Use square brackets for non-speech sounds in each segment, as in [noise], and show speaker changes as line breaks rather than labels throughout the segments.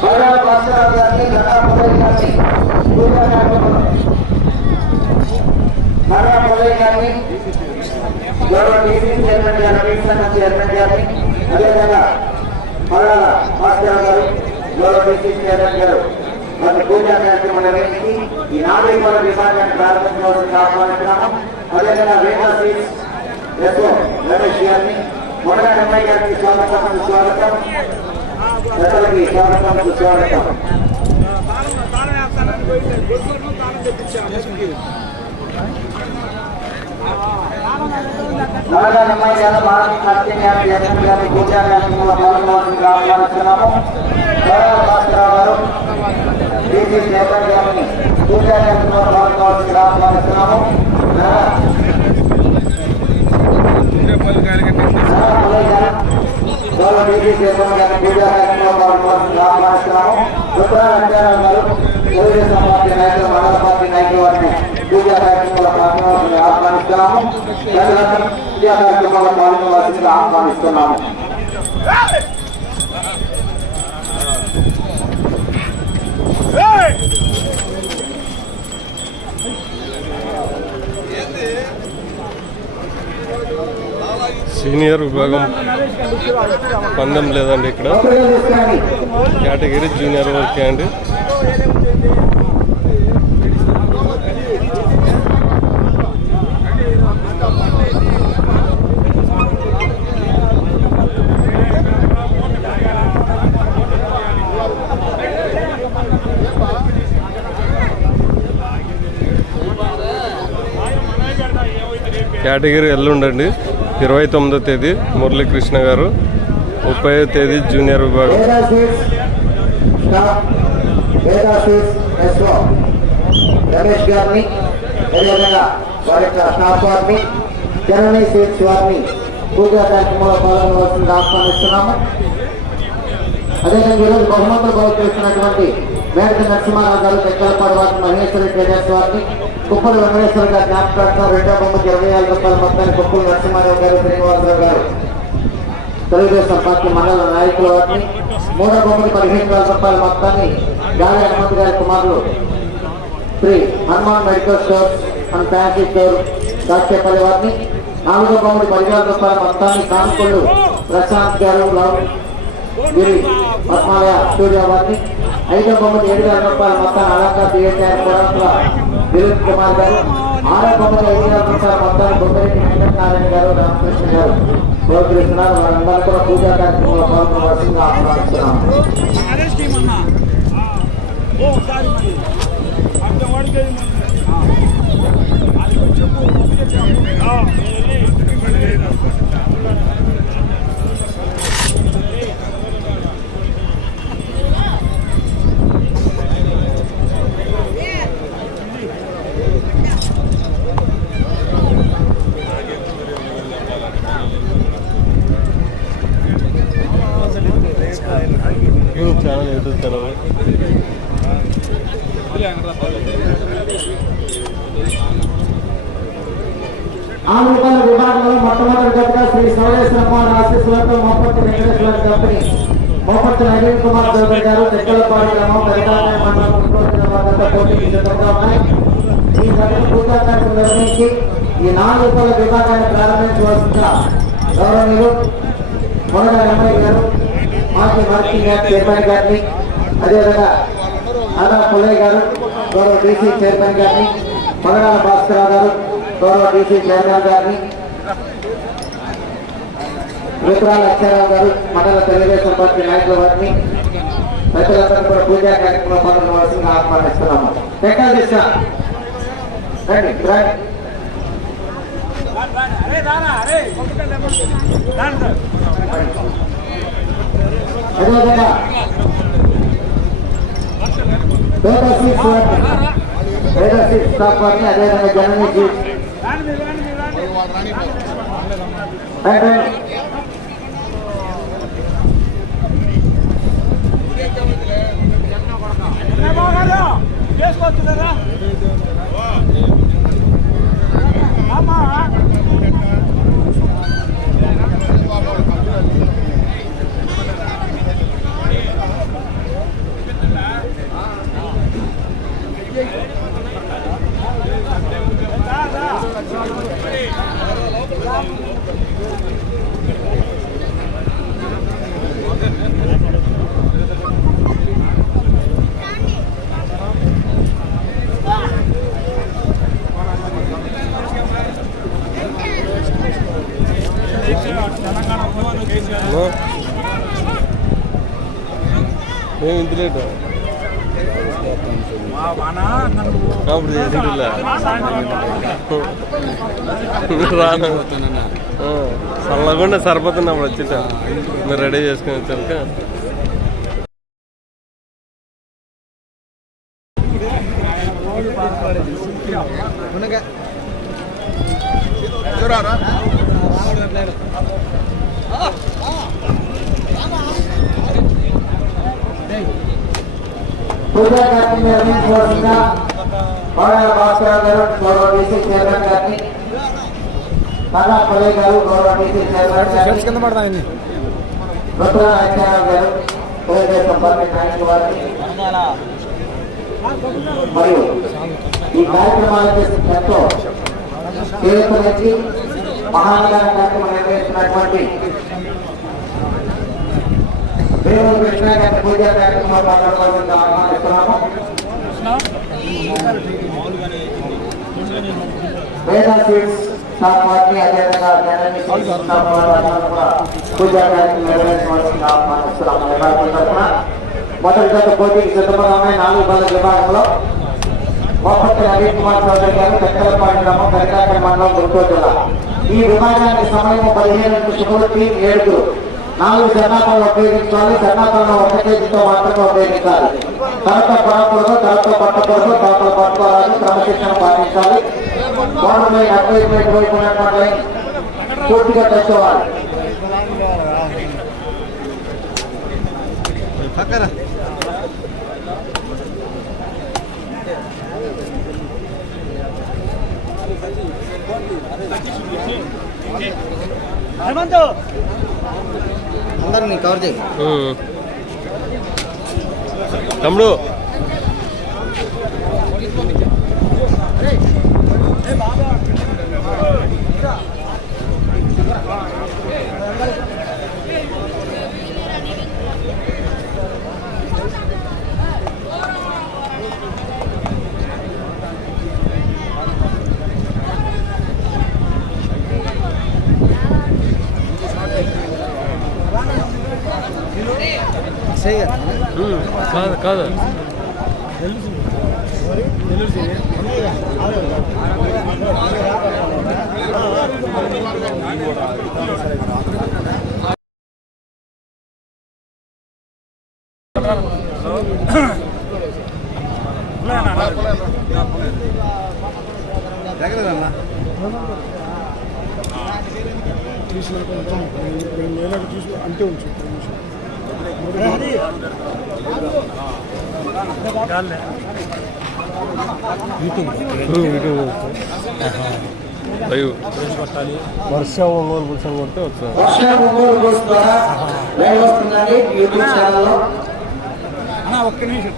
బడా భాస్కర్ గారిని నరాపల్లి గారిని పూజా గారిని గౌరవ టీసీ చైర్మన్ గారు రవీంద్ర చైర్మన్ గారిని అదేవిధంగా మరాల భాస్కర్ గారు గౌరవ చైర్మన్ గారు పూజా కార్యక్రమం నిర్వహించి ఈ విభాగాన్ని ప్రారంభించవలసిన ఆహ్వానిస్తున్నాము అదేవిధంగా సీట్స్ ఎస్ఓ రమేష్ గారిని మొదటి అమ్మాయి గారికి స్వాగతం స్వాగతం. పెద్దలకి స్వాగతం సుస్వాగతం. మొదటి అమ్మాయి గారు భారత సత్యం గారి యశ్వం గారి పూజా కార్యక్రమంలో పాల్గొనవలసిందిగా ఆహ్వానిస్తున్నాము గౌరవ భాస్కరరావు గారు డీసీ చైర్మన్ గారిని పూజా కార్యక్రమంలో పాల్గొనవలసిందిగా ఆహ్వానిస్తున్నాము గౌరవ డీసీ చైర్మన్ గారిని పూజా కార్యక్రమంలో పాల్గొనవలసిందిగా ఆహ్వానిస్తున్నాము రుద్ర రంగారావు గారు తెలుగుదేశం పార్టీ నాయకులు మండల పార్టీ నాయకులు వారిని పూజా కార్యక్రమంలో పాల్గొనవలసిందిగా ఆహ్వానిస్తున్నాము ప్రజలందరూ పూజా కార్యక్రమంలో పాల్గొనవలసిందిగా ఆహ్వానిస్తున్నాము
సీనియర్ విభాగం పందెం లేదండి ఇక్కడ. కేటగిరీ జూనియర్ వరకే అండి కేటగిరీ ఎల్లుండండి ఇరవై తొమ్మిదో తేదీ మురళీకృష్ణ గారు ముప్పై తేదీ జూనియర్ విభాగం.
రమేష్ గారిని అదేవిధంగా వారి యొక్క స్టాఫ్ వారిని జననీ సీట్స్ వారిని పూజా కార్యక్రమంలో పాల్గొనవలసింది ఆహ్వానిస్తున్నాము అదేవిధంగా ఈరోజు బహుమతులు బాగు చేస్తున్నటువంటి మేడక నరసింహారావు గారు తెక్కలపాడు వారిని మహేశ్వరి ట్రేడర్స్ వారిని కుప్పల వెంకటేశ్వర గారు జ్ఞాపకార్థం రెండో బొమ్మకి ఇరవై ఆరు రూపాయల మొత్తాన్ని కుప్పల నరసింహారావు గారు శ్రీనివాసరావు గారు. తెలుగుదేశం పార్టీ మండల నాయకుల వారిని మూడో బొమ్మకి పదిహేను వేల రూపాయల మొత్తాన్ని గాలి హనుమంత్ గారి కుమారులు Shri Hanuman medical store and fancy store Dachepalli వారిని నాలుగో బొమ్మకి పదివేల రూపాయల మొత్తాన్ని కానుకొండు ప్రశాంత్ గారు గిరి పద్మాలయ స్టూడియో వారిని ఐదో బొమ్మకి ఏడు వేల రూపాయల మొత్తాన్ని అలంకార థియేటర్ పురాతుల దిలీప్ కుమార్ గారు ఆరో బొమ్మకి ఐదు వేల మొత్తాన్ని బొమ్మరెడ్డి వెంకటనారాయణ గారు రామకృష్ణ గారు ప్రోత్సహిస్తున్నారు వారందరూ కూడా పూజా కార్యక్రమంలో పాల్గొనవలసిందిగా ఆహ్వానిస్తున్నాము
Naresh YouTube
channel YouTube channel
Andhrapalli విభాగంలో మొట్టమొదటిగా శ్రీ సౌరేశ్వర కుమార్ ఆశీస్సులతో మోపట్టి వెంకటేశ్వర కంపెనీ. మోపట్టి నవీన్ కుమార్ చౌదరి గారు తెక్కలపాడు గ్రామం పెద్దపాలెం మండలం సిద్ధంగా ఉన్నాయి. ఈ పూజా కార్యక్రమం నిర్వహించి ఈ నాలుగు రూపాయల విభాగాన్ని ప్రారంభించవలసిన గౌరవనీయులు మొదట వెంకయ్య గారు మాజీ మార్కింగ్ చైర్మన్ గారిని అదేవిధంగా ఆదా పుల్లయ్య గారు గౌరవ డీసీ చైర్మన్ గారిని మగడాల భాస్కర్ గారు గౌరవ డీసీ చైర్మన్ గారిని రుద్రాల అక్షరావు గారు మండల తెలుగుదేశం పార్టీ నాయకుల వారిని ప్రజలందరూ కూడా పూజా కార్యక్రమంలో పాల్గొనవలసిందిగా ఆహ్వానిస్తున్నాము. టెక్కలు దిశ రండి రండి.
అరే అరే
అదేవిధంగా పేద సీట్స్ స్టాఫ్ వారిని అదేవిధంగా సీట్స్
చేసుకోవచ్చు కదా
రాను ఆ, చల్లకుండా అప్పుడు మీరు రెడీ చేసుకుని వచ్చాక
పూజా గారిని నిర్వహించవలసిందిగా కోడల భాస్కర్ గారు గౌరవ డీసీ చైర్మన్ గారిని కన్నా పల్లె గారు గౌరవ డీసీ చైర్మన్ గారిని రుద్ర నాయకరావు గారు తెలుగుదేశం పార్టీ నాయకుల వారిని మరియు ఈ కార్యక్రమాలకి ఎంతో చేరుకుని మహానగర కార్యక్రమం నిర్వహిస్తున్నటువంటి దేవుడు కృష్ణ గారి పూజా కార్యక్రమంలో పాల్గొనవలసిందిగా ఆహ్వానిస్తున్నాము వేద స్వీట్స్ స్టాఫ్ వారిని అదేవిధంగా జనరల్ స్టాఫ్ వారిని కూడా పూజా కార్యక్రమం ఆహ్వానిస్తున్నాము విభాగం తరఫున మొదటి పోటీకి సిద్ధమై నాలుగు బాల విభాగంలో మోపత్తి రవి కుమార్ చౌదరి గారు చక్కెరపాటి గ్రామం కరికాకర మండలం గుంటూరు జిల్లా ఈ విభాగానికి సమయం పదిహేను నుంచి పూర్తి ఏడుగురు నాలుగు జన్నాపాలను ఉపయోగించాలి జన్నాపాలను ఒక కేజీతో మాత్రమే ఉపయోగించాలి తలతో పడకూడదు తలతో పట్టకూడదు తలతో పట్టుకోవాలి క్రమశిక్షణ పాటించాలి. బోర్డుపై అడ్వైజ్మెంట్ వైపు ఉన్నటువంటి లైన్ పూర్తిగా తెచ్చుకోవాలి
అందరినీ కవర్ చేయి.
తమ్ముడు
చేయ
ఉమ్, కాదు కాదు. వర్షం ఒంగోలు పురుషం కొడితే వచ్చాను
వర్ష ఒంగోలు గోస్ ద్వారా లైవ్ వస్తుందండి యూట్యూబ్ ఛానల్లో
అన్న ఒక్క నిమిషం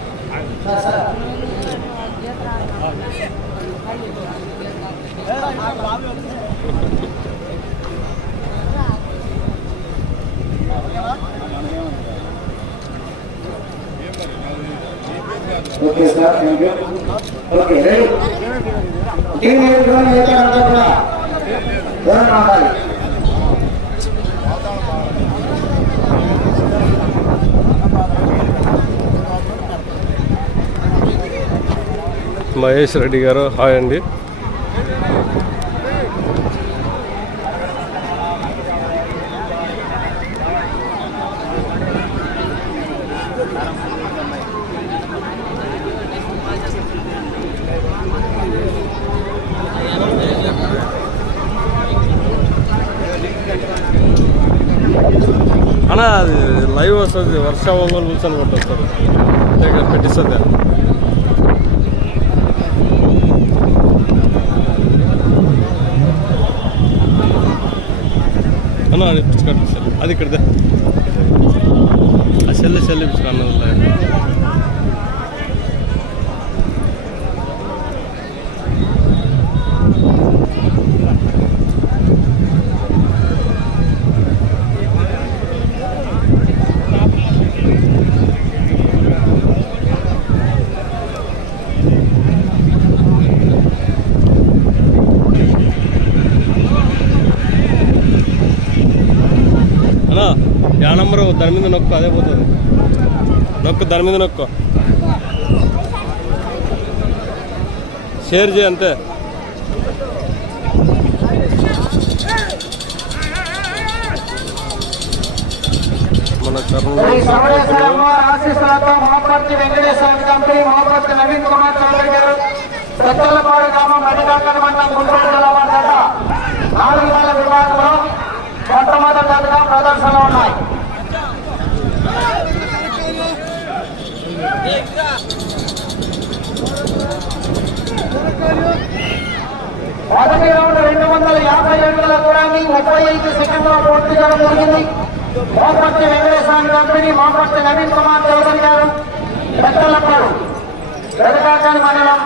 okay sir thank you okay ready team ఏడుగురు ఏకాంతా కూడా దూరం రావాలి
మహేష్ రెడ్డి గారు హాయ్ అండి. అన్నా అది లైవ్ వస్తుంది వర్ష ఒంగోలు కూర్చొని కొట్టొస్తారు దగ్గర పెట్టిస్తుంది అన్న అది పిచ్చుకోండి సెల్ అది ఇక్కడ దే. ఆ సెల్ సెల్ పిచ్చుకోండి యా నంబరు దాని మీద నొక్కు అదే పోతుంది. నొక్కు దాని మీద నొక్కు. షేర్ చేయి అంతే. మన
వెంకటేశ్వర కంపెనీ నవీన్ కుమార్ చౌదరి గారు పెద్దలపాడు గ్రామం మండలం గుంటూరు జిల్లా నాలుగు వేల విభాగంలో మొట్టమొదటి జతగా ప్రదర్శనలో ఉన్నాయి. మొదటి రౌండ్ రెండు వందల యాభై అడుగుల దూరాన్ని ముప్పై ఐదు సెకండ్లో పూర్తి చేయడం జరిగింది. మోపర్తి వెంకటేశ్వర కంపెనీ మోపర్తి నవీన్ కుమార్ చౌదరి గారు పెద్దలపాడు పెదకాకాని మండలం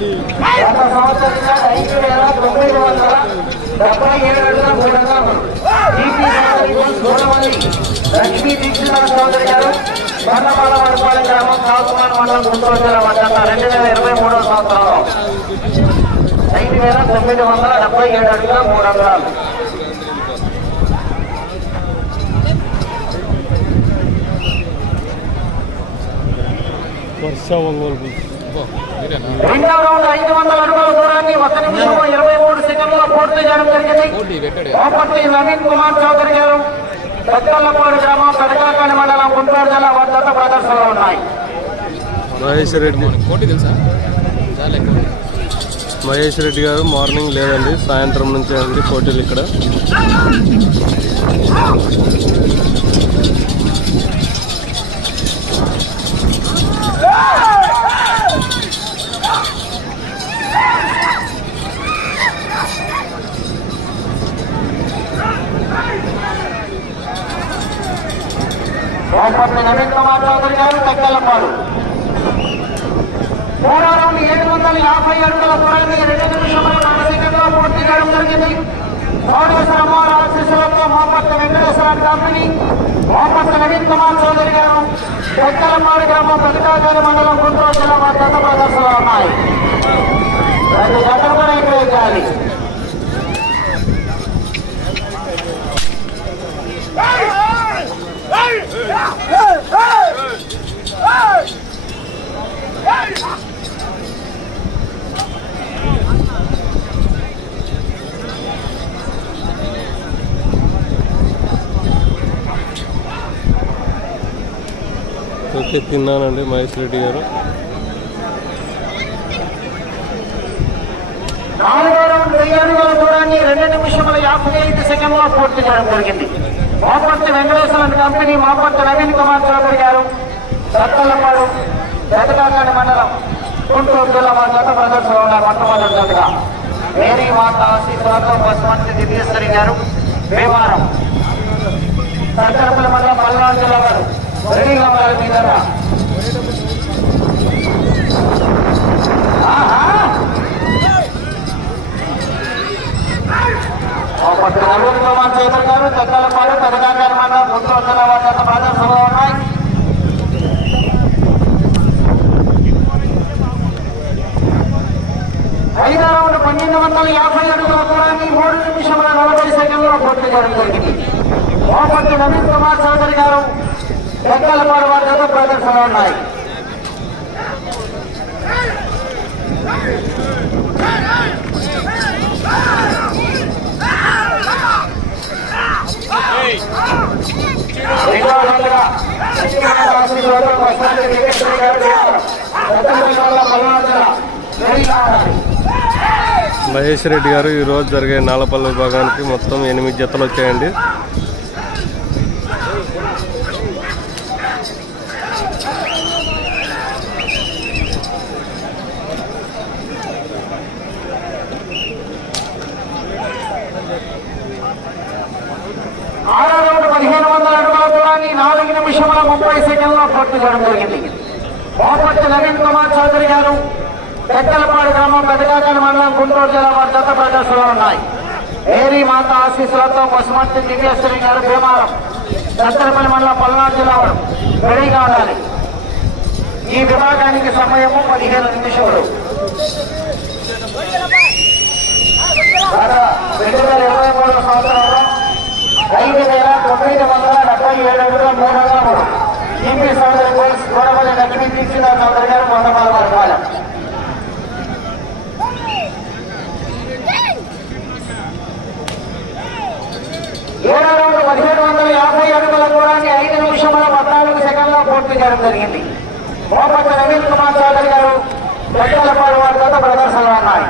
గత సంవత్సరంగా ఐదు వేల తొమ్మిది వందల డెబ్బై ఏడు అడుగుల మూడు అంగాలు ఈపీ లక్ష్మీ దీక్షిత చౌదరి గారు బండపాల వడపాలెం గ్రామం మండలం గుంటూరు జిల్లా వద్ద రెండు వేల ఇరవై మూడవ సంవత్సరంలో ఐదు వేల తొమ్మిది వందల డెబ్బై ఏడు అడుగుల మూడు అంగాలు
వర్ష ఒంగోలు
రెండవ రౌండ్ ఐదు వందల అడుగుల దూరాన్ని ఒక నిమిషం ఇరవై మూడు సెకండ్లో పూర్తి చేయడం జరిగింది మోపట్టి నవీన్ కుమార్ చౌదరి గారు పెద్దలపాడు గ్రామం పెదకాకాని మండలం గుంటూరు జిల్లా వద్ద ప్రదర్శనలో ఉన్నాయి
మహేష్ రెడ్డి
కోటి తెలుసా?
మహేష్ రెడ్డి గారు మార్నింగ్ లేదండి సాయంత్రం నుంచే అండి పోటీలు ఇక్కడ.
మోపట్టి నవీన్ కుమార్ చౌదరి గారు పెద్దలపాడు మూడో రౌండ్ ఏడు వందల యాభై అడుగుల దూరాన్ని రెండు నిమిషంలో మానసికంగా పూర్తి చేయడం జరిగింది చౌడేశ్వర ఆశీస్సులతో మోపత్తి వెంకటేశ్వర కంపెనీ మోపట్ల నవీన్ కుమార్ చౌదరి గారు పెద్దలపాడు గ్రామం పెదకాకాని మండలం గుంటూరు జిల్లా మా గత ప్రదర్శనలు ఉన్నాయి రెండు గంటలు కూడా ఇక్కడ చేయాలి
ఓకే [laughs] తిన్నానండి మహేష్ రెడ్డి గారు.
నాలుగో రౌండ్ వెయ్యి దూరాన్ని రెండు నిమిషముల యాభై ఐదు సెకండ్లో పూర్తి చేయడం జరిగింది. మాపర్తి వెంకటేశ్వర కంపెనీ మాపర్తి నవీన్ కుమార్ చౌదరి గారు సత్తలపాడు పెదకాకాని మండలం గుంటూరు జిల్లా మా గత ప్రదర్శనలో ఉన్న మొట్టమొదటిగా మేరీ మాత ఆశీస్సులతో బస్మంతి దివ్యేశ్వరి గారు భీమారం సత్తలపల్లి మండలం పల్నాడు జిల్లా గారు రెడీగా ఉన్నారు మీ దగ్గర ఆహా ఒకటి నవీన్ కుమార్ గారు తెక్కలపాడు పెదగాకారి మండలం గుంటూరు జిల్లా వారి ప్రదర్శనలో ఉన్నాయి. ఐదో రౌండ్ పన్నెండు వందల యాభై అడుగుల దూరాన్ని మూడు నిమిషముల నలభై సెకండ్లో పూర్తి చేయడం జరిగింది. నవీన్ కుమార్ చౌదరి గారు తెక్కలపాడు వారి యొక్క ఉన్నాయి.
మహేష్ రెడ్డి గారు ఈరోజు జరిగే నాలపల్లి విభాగానికి మొత్తం ఎనిమిది జతలు వచ్చాయండి.
ఆరో రౌండ్ పదిహేను వందల అడుగుల దూరాన్ని నాలుగు నిమిషముల ముప్పై సెకండ్లో పూర్తి చేయడం జరిగింది. మోపట్టి నవీన్ కుమార్ చౌదరి గారు పెద్దలపాడు గ్రామం పెద్దకాకని మండలం గుంటూరు జిల్లా వారి జత ప్రదర్శనలో ఉన్నాయి. మేరీ మాత ఆశీస్సులతో పశుమతి దివ్యశ్రీ గారు భీమారం సత్తెనపల్లి మండలం పల్నాడు జిల్లా వారు రెడీగా ఉండాలి. ఈ విభాగానికి సమయము పదిహేను నిమిషములు. రెండు వేల ఇరవై మూడవ సంవత్సరంలో ఐదు వేల తొమ్మిది వందల డెబ్బై ఏడు అడుగుల మూడు వందల ఈపీ సోదరి పోలీస్ గోడపల్లి లక్ష్మీ తీర్చిన సోదరి గారు వంద పదహారు రూపాయలు ఏడో రెండు పదిహేడు వందల యాభై అడుగుల దూరాన్ని ఐదు నిమిషముల పద్నాలుగు సెకండ్లో పూర్తి చేయడం జరిగింది మోపతి రవీంద్ర కుమార్ చౌదరి గారు పెద్దలపాడు వారి తర్వాత ప్రదర్శనలు ఉన్నాయి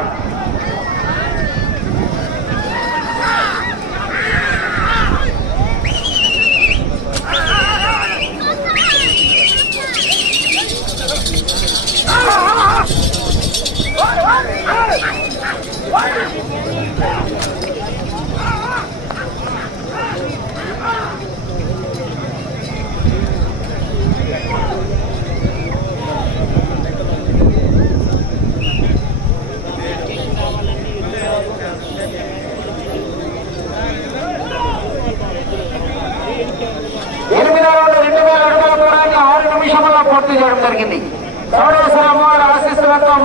ఎనిమిదో రౌండ్ రెండు వేల అడుగుల దూరాన్ని ఆరు నిమిషంలో పూర్తి చేయడం జరిగింది చౌడేశ్వర అమ్మవారి ఆశీస్సులతో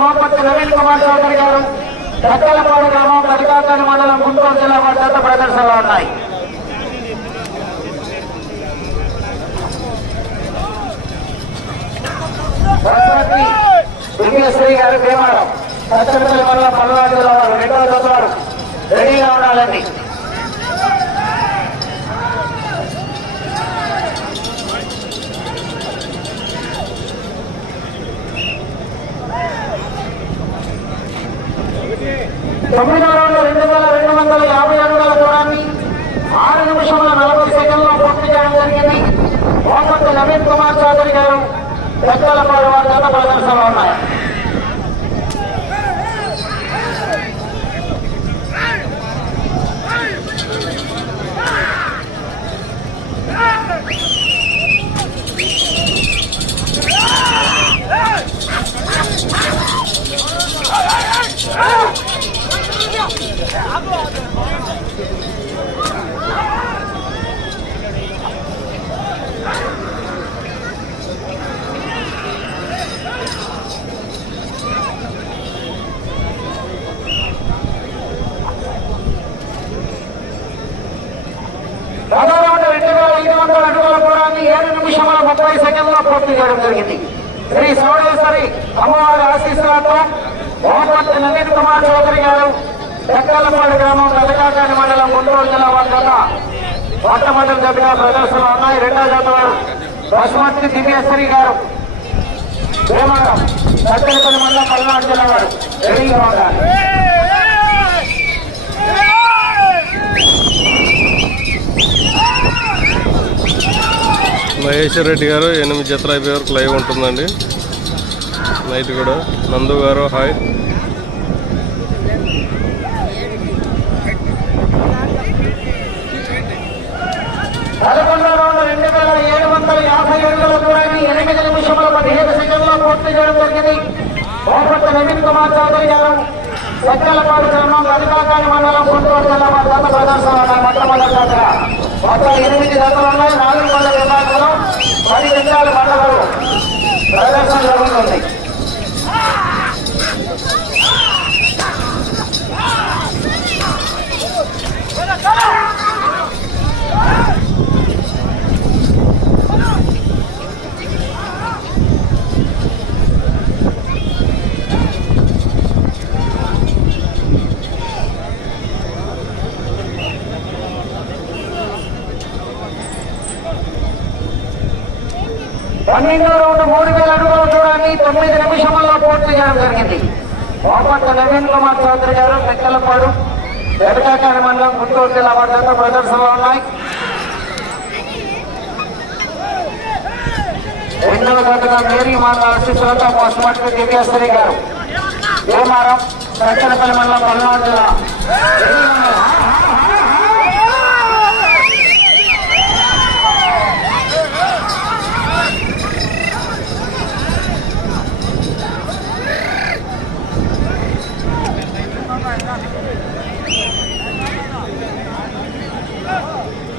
మోపత్తి నవీన్ కుమార్ చౌదరి గారు కట్టలపాడు గ్రామం కలికాకాని మండలం గుంటూరు జిల్లా వారి జత ప్రదర్శనలో ఉన్నాయి. దివ్యశ్రీ గారు భీమారావు సత్యపల్లి మండలం పల్నాడు జిల్లా వారు రెండవ జత వారు రెడీగా ఉండాలండి. తొమ్మిదో రౌండ్ రెండు వేల రెండు వందల యాభై అడుగుల దూరాన్ని ఆరు నిమిషముల నలభై సెకండ్లో పూర్తి చేయడం జరిగింది. మోపత్తి నవీన్ కుమార్ చౌదరి గారు పెద్దలపాడు వారి జత ప్రదర్శనలో ఉన్నాయి దాదాపు రెండు వేల ఐదు వందల అడుగుల దూరాన్ని ఏడు నిమిషముల ముప్పై సెకండ్లో పూర్తి చేయడం జరిగింది శ్రీ సౌడేశ్వరి అమ్మవారి ఆశీస్సులతో మోపత్తి నవీన్ కుమార్ చౌదరి గారు దక్కలపాడు గ్రామం వెలకాకాని మండలం గుంటూరు జిల్లా వారి మొట్టమొదటి జతగా ప్రదర్శనలు ఉన్నాయి. రెండో జత బస్మతి దివ్యశ్రీ గారు. భీమవరం సత్తెనపల్లి మండలం పల్నాడు జిల్లా వారు. రెడీగా ఉండాలి
మహేశ్వర్ రెడ్డి గారు ఎనిమిది జతలు అయిపోయే వరకు లైవ్ ఉంటుందండి. నైట్ కూడా. నందు గారు హాయ్
పదకొండో రౌండ్ రెండు వేల ఏడు వందల యాభై అడుగుల దూరాన్ని ఎనిమిది నిమిషముల పదిహేను సెకండ్లో పూర్తి చేయడం జరిగింది. మోపత్తి నవీన్ కుమార్ చౌదరి గారు సత్యాలపాడు గ్రామం కదికాకాని మండలం గుంటూరు జిల్లా మా జత ప్రదర్శన మొట్టమొదటి జాతర మొత్తం ఎనిమిది జతలు ఉన్నాయి నాలుగు వందల విభాగంలో పది నిమిషాల చేయడం జరిగింది. మోపట్ల నవీన్ కుమార్ చౌదరి గారు పెక్కలపాడు వెనకాకాని మండలం గుంటూరు జిల్లా వారి ప్రదర్శనలో ఉన్నాయి. రెండవ జతగా మేరీ మాత ఆశీస్సులతో పసుమట్టు దివ్యశ్రీ గారు. భీమారం పెక్కలపల్లి మండలం పల్నాడు జిల్లా.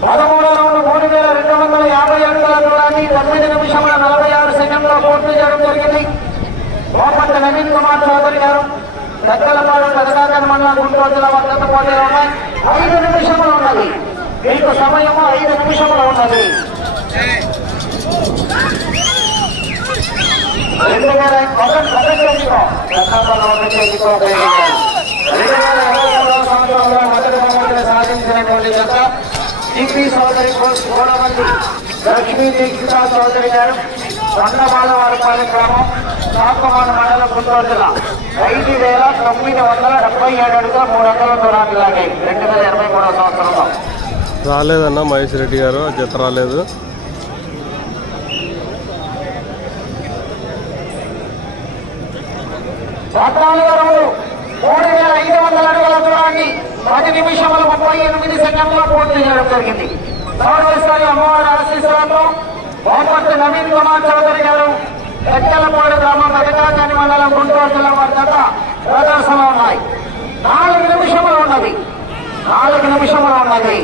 పదమూడో రౌండ్ మూడు వేల రెండు వందల యాభై అడుగుల దూరాన్ని తొమ్మిది నిమిషముల నలభై ఆరు సెకండ్లో పూర్తి చేయడం జరిగింది. మోపట్ల నవీన్ కుమార్ చౌదరి గారు దగ్గరపాడు కదకాకని మండలం గుంటూరు జిల్లా వద్ద పోటీలో ఉన్నాయి ఐదు నిమిషములు ఉన్నది. మీకు సమయము ఐదు నిమిషములు ఉన్నది. రెండు వేల ఒకటి ఒకటి చేతికో ప్రథమంలో ఒకటి చేతికో రెండు వేల ఇరవై సంవత్సరంలో మొదటి బహుమతిని సాధించినటువంటి గత జిపి సోదరి గోడమంది లక్ష్మీ దీక్షిత చౌదరి గారు కొండమాలవారిపాలె గ్రామం సాకుమాన మండలం గుంటూరు జిల్లా ఐదు వేల తొమ్మిది వందల డెబ్బై ఏడు అడుగుల మూడు వందల దూరాన్ని లాగాయి రెండు వేల ఇరవై మూడవ సంవత్సరంలో.
రాలేదన్న మహేష్ రెడ్డి గారు జత రాలేదు.
మూడు వేల ఐదు వందల అడుగుల దూరాన్ని పది నిమిషముల ముప్పై ఎనిమిది సెకండ్లో పూర్తి చేయడం జరిగింది. మూడవసారి అమ్మవారి ఆశీస్సులతో బాపట్ల నవీన్ కుమార్ చౌదరి గారు ఎక్కలపాడు గ్రామం పెదకాకాని మండలం గుంటూరు జిల్లా వారి జత ఉన్నాయి. నాలుగు నిమిషములు ఉన్నది. నాలుగు నిమిషములు ఉన్నది.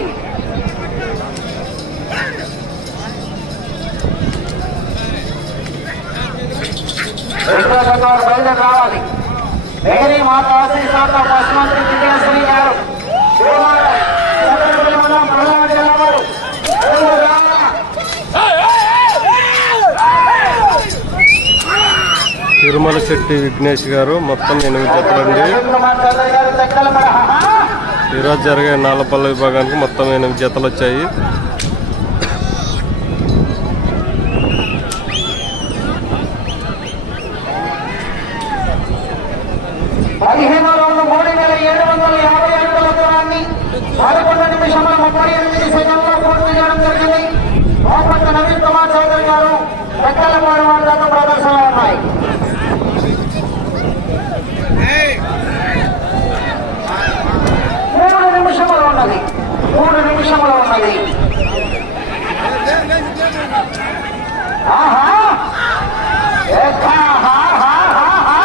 రెండో జత వారు బయలుదేరి రావాలి. మేరీ మాత ఆశీస్సులతో పశుమంత్రి దివ్యశ్రీ గారు
తిరుమల శెట్టి విఘ్నేష్ గారు మొత్తం ఎనిమిది జతలండి ఈరోజు జరిగే నాలపల్ల విభాగానికి మొత్తం ఎనిమిది జతలు వచ్చాయి
పదిహేను రౌండ్ మూడు వేల ఏడు వందల యాభై అడుగుల దూరాన్ని పదకొండు నిమిషముల ముప్పై ఎనిమిది సెకండ్లో పూర్తి చేయడం జరిగింది. బాపట్ల నవీన్ కుమార్ చౌదరి గారు రెక్కలపాడు వారి ప్రదర్శన ఉన్నాయి. మూడు నిమిషములు ఉన్నది. మూడు నిమిషములు ఉన్నది ఆహా ఏకా, హా, హా, హా, హా.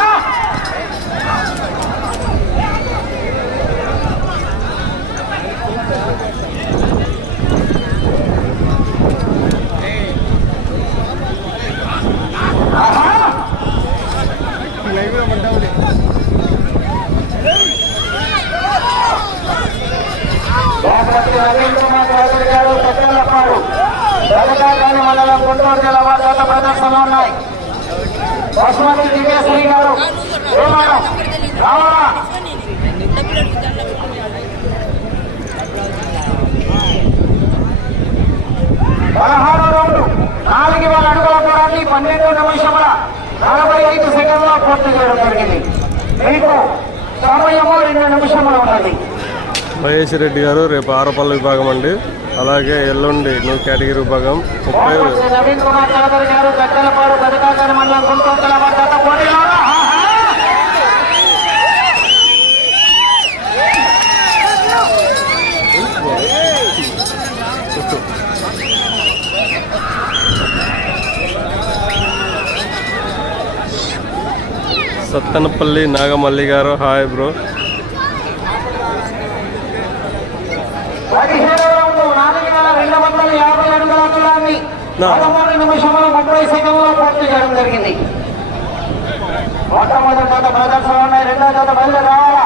బాపట్ల నవీన్ కుమార్ చౌదరి గారు పెద్దలపాడు వెలగాని మండలం గుంటూరు జిల్లా వారి జత ప్రదర్శనలో ఉన్నాయి బసుమతి దివ్యశ్రీ గారు రావాలా పదహారు రౌండ్లు నాలుగు వేల అడుగుల దూరాన్ని పన్నెండు నిమిషముల నలభై ఐదు సెకండ్లో పూర్తి చేయడం జరిగింది. మీకు సమయము రెండు నిమిషములు ఉన్నది.
మహేష్ రెడ్డి గారు రేపు ఆరోపణల విభాగం అండి. అలాగే ఎల్లుండి నువ్వు కేటగిరీ విభాగం ముప్పై సత్తనపల్లి నాగమల్లి గారు హాయ్ బ్రో
పదిహేను రౌండ్లు నాలుగు వేల రెండు వందల యాభై అడుగుల దూరాన్ని
నా.
పదమూడు నిమిషముల ముప్పై సెకండ్లో పూర్తి చేయడం జరిగింది మొట్టమొదటి జత ప్రదర్శన ఉన్నాయి. రెండో జత బయలుదేరి రావాలా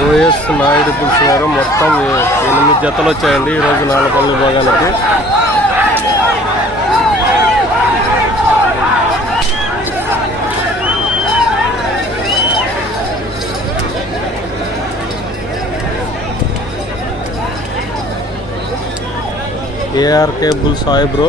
ఓఎస్ నాయుడు పులుసు గారు మొత్తం ఎ- ఎనిమిది వచ్చాయండి ఈరోజు నాలుపల్లి విభాగానికి ARK bull Sai bro.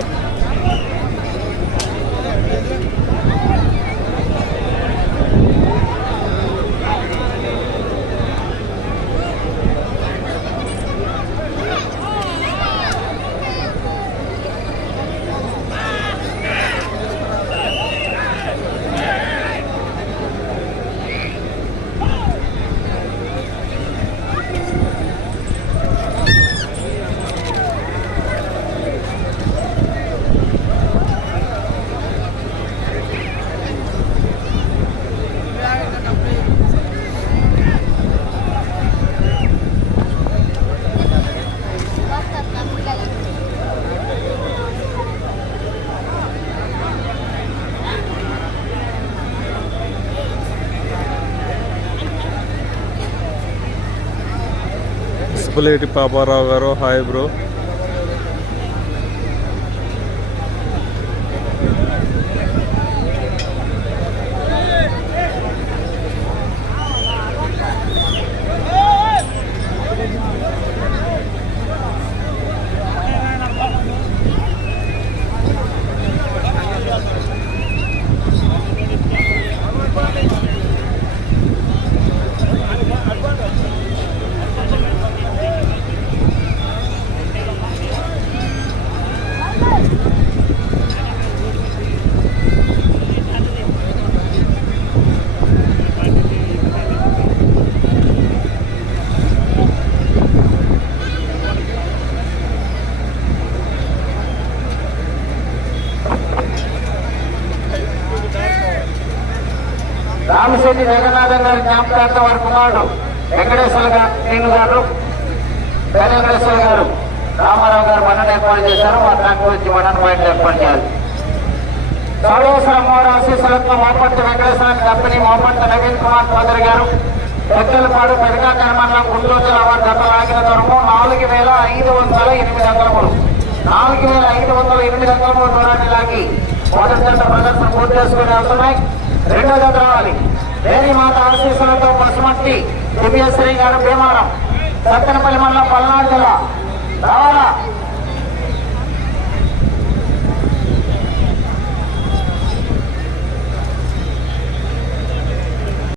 Subbuleti Paparao గారు. హాయ్ బ్రో
రామశెట్టి జగన్నాథం గారి జ్ఞాపకార్థం వారి కుమారుడు వెంకటేశ్వర గారు శ్రీను గారు వెంకటేశ్వర గారు రామారావు గారు మన్నన ఏర్పాటు చేశారు. వారి దాంట్లో వచ్చి మన్నన పాయింట్లు ఏర్పాటు చేయాలి. సర్వేశ్వర అమ్మవారి ఆశీస్సులతో మోపట్టి వెంకటేశ్వర కంపెనీ మోపట్టి నవీన్ కుమార్ చౌదరి గారు పెద్దలపాడు పెదకాకర మండలం గుంటూరు జిల్లా వారి గత లాగిన దూరము నాలుగు వేల ఐదు వందల ఎనిమిది అంగళములు నాలుగు వేల ఐదు వందల ఎనిమిది అంగళముల దూరాన్ని లాగి మొదటి జంట ప్రదర్శన పూర్తి చేసుకుని వెళ్తున్నాయి. రెండో జత రావాలి. దేవీమాత మాత ఆశీస్సులతో పసుమట్టి దివ్యశ్రీ గారు భీమారం సత్తెనపల్లి మండలం పల్నాడు జిల్లా రావాలా?